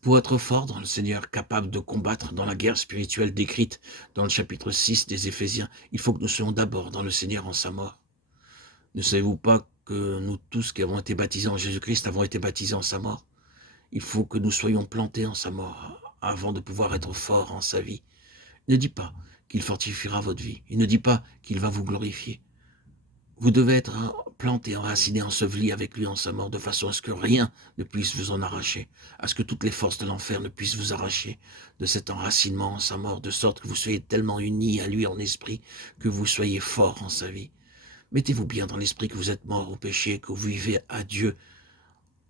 Pour être fort dans le Seigneur, capable de combattre dans la guerre spirituelle décrite dans le chapitre 6 des Éphésiens, il faut que nous soyons d'abord dans le Seigneur en sa mort. Ne savez-vous pas que nous tous qui avons été baptisés en Jésus-Christ avons été baptisés en sa mort? Il faut que nous soyons plantés en sa mort avant de pouvoir être forts en sa vie. Il ne dit pas qu'il fortifiera votre vie. Il ne dit pas qu'il va vous glorifier. Vous devez être planté, enraciné, enseveli avec lui en sa mort, de façon à ce que rien ne puisse vous en arracher, à ce que toutes les forces de l'enfer ne puissent vous arracher de cet enracinement en sa mort, de sorte que vous soyez tellement unis à lui en esprit, que vous soyez fort en sa vie. Mettez-vous bien dans l'esprit que vous êtes mort au péché, que vous vivez à Dieu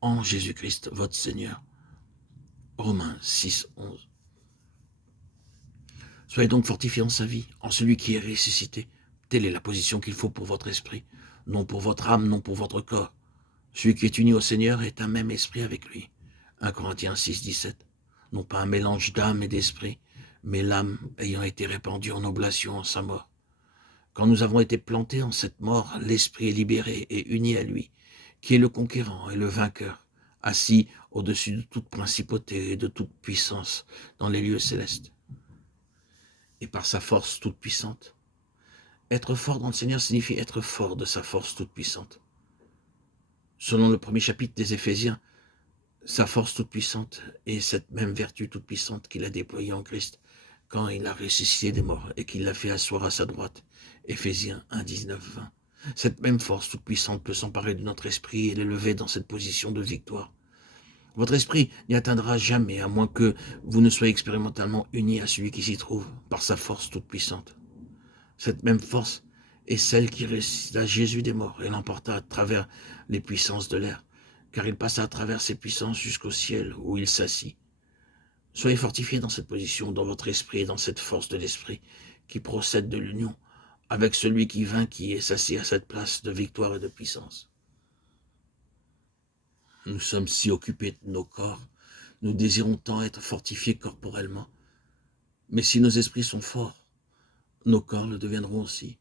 en Jésus-Christ, votre Seigneur. Romains 6, 11. Soyez donc fortifiés en sa vie, en celui qui est ressuscité. Telle est la position qu'il faut pour votre esprit, non pour votre âme, non pour votre corps. Celui qui est uni au Seigneur est un même esprit avec lui. 1 Corinthiens 6, 17. Non pas un mélange d'âme et d'esprit, mais l'âme ayant été répandue en oblation en sa mort. Quand nous avons été plantés en cette mort, l'esprit est libéré et uni à lui, qui est le conquérant et le vainqueur, assis au-dessus de toute principauté et de toute puissance dans les lieux célestes. Et par sa force toute puissante. Être fort dans le Seigneur signifie être fort de sa force toute puissante. Selon le premier chapitre des Éphésiens, sa force toute puissante est cette même vertu toute puissante qu'il a déployée en Christ quand il a ressuscité des morts et qu'il l'a fait asseoir à sa droite. Éphésiens 1, 19, 20. Cette même force toute puissante peut s'emparer de notre esprit et l'élever dans cette position de victoire. Votre esprit n'y atteindra jamais, à moins que vous ne soyez expérimentalement unis à celui qui s'y trouve, par sa force toute puissante. Cette même force est celle qui ressuscita Jésus des morts et l'emporta à travers les puissances de l'air, car il passa à travers ces puissances jusqu'au ciel où il s'assit. Soyez fortifiés dans cette position, dans votre esprit et dans cette force de l'esprit qui procède de l'union avec celui qui vainquit et s'assied à cette place de victoire et de puissance. Nous sommes si occupés de nos corps, nous désirons tant être fortifiés corporellement, mais si nos esprits sont forts, nos corps le deviendront aussi.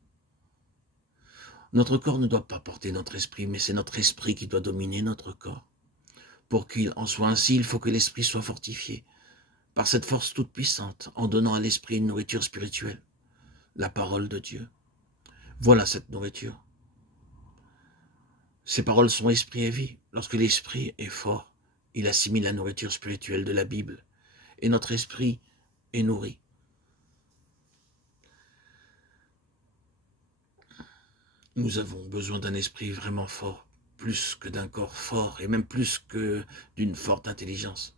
Notre corps ne doit pas porter notre esprit, mais c'est notre esprit qui doit dominer notre corps. Pour qu'il en soit ainsi, il faut que l'esprit soit fortifié par cette force toute puissante, en donnant à l'esprit une nourriture spirituelle, la parole de Dieu. Voilà cette nourriture. Ces paroles sont esprit et vie. Lorsque l'esprit est fort, il assimile la nourriture spirituelle de la Bible, et notre esprit est nourri. Nous avons besoin d'un esprit vraiment fort, plus que d'un corps fort, et même plus que d'une forte intelligence.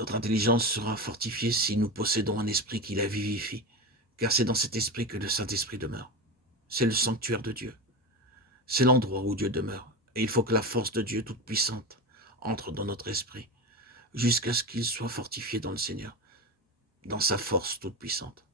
Notre intelligence sera fortifiée si nous possédons un esprit qui la vivifie, car c'est dans cet esprit que le Saint-Esprit demeure. C'est le sanctuaire de Dieu. C'est l'endroit où Dieu demeure. Et il faut que la force de Dieu toute puissante entre dans notre esprit, jusqu'à ce qu'il soit fortifié dans le Seigneur, dans sa force toute puissante.